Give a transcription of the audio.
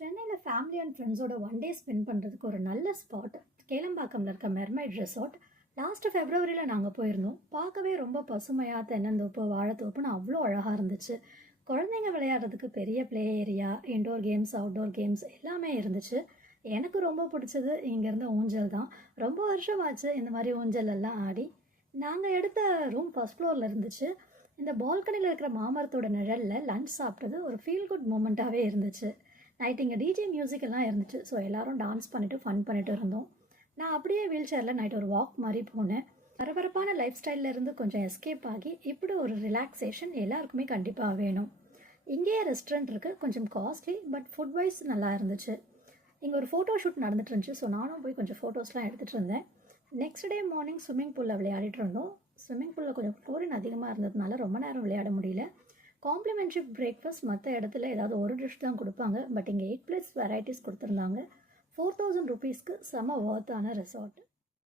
சென்னையில் family and ஃப்ரெண்ட்ஸோட one day spend பண்ணுறதுக்கு ஒரு நல்ல ஸ்பாட் கேளம்பாக்கம்ல இருக்க மெர்மைட் ரெசார்ட். லாஸ்ட் ஃபெப்ரவரியில் நாங்கள் போயிருந்தோம். பார்க்கவே ரொம்ப பசுமையாக தென்னந்தோப்பு வாழைத்தோப்புன்னு அவ்வளோ அழகாக இருந்துச்சு. குழந்தைங்க விளையாடுறதுக்கு பெரிய play area, indoor games, outdoor games எல்லாமே இருந்துச்சு. எனக்கு ரொம்ப பிடிச்சது இங்கே இருந்த ஊஞ்சல் தான். ரொம்ப வருஷமாச்சு இந்த மாதிரி ஊஞ்சல் எல்லாம் ஆடி. நாங்கள் எடுத்த ரூம் ஃபர்ஸ்ட் ஃப்ளோரில் இருந்துச்சு. இந்த பால்கனியில் இருக்கிற மாமரத்தோட நிழலில் லஞ்ச் சாப்பிட்டது ஒரு ஃபீல் குட் மூமெண்ட்டாகவே இருந்துச்சு. நைட் இங்கே டிஜே மியூசிக் எல்லாம் இருந்துச்சு. ஸோ எல்லோரும் டான்ஸ் பண்ணிவிட்டு ஃபன் பண்ணிட்டு இருந்தோம். நான் அப்படியே வீல் சேரில் நைட் ஒரு வாக் மாதிரி போனேன். பரபரப்பான லைஃப் ஸ்டைலில் இருந்து கொஞ்சம் எஸ்கேப் ஆகி இப்படி ஒரு ரிலாக்ஸேஷன் எல்லாருக்குமே கண்டிப்பாக வேணும். இங்கேயே ரெஸ்டாரண்ட் இருக்குது, கொஞ்சம் காஸ்ட்லி, பட் ஃபுட் வைஸ் நல்லா இருந்துச்சு. இங்கே ஒரு ஃபோட்டோ ஷூட் நடந்துட்டு இருந்துச்சு. ஸோ நானும் போய் கொஞ்சம் ஃபோட்டோஸ்லாம் எடுத்துகிட்டு இருந்தேன். நெக்ஸ்ட் டே மார்னிங் ஸ்விம்மிங் பூலில் விளையாடிட்டு இருந்தோம். ஸ்விம்மிங் பூலில் கொஞ்சம் குளோரின் அதிகமாக இருந்ததுனால ரொம்ப நேரம் விளையாட முடியல. காம்ப்ளிமெண்ட்ரி பிரேக்ஃபாஸ்ட் மற்ற இடத்துல ஏதாவது ஒரு டிஷ் தான் கொடுப்பாங்க, பட் இங்கே 8+ வெரைட்டிஸ் கொடுத்துருந்தாங்க. 4000 ருபீஸ்க்கு செம ஒர்த்தான ரெசார்ட்.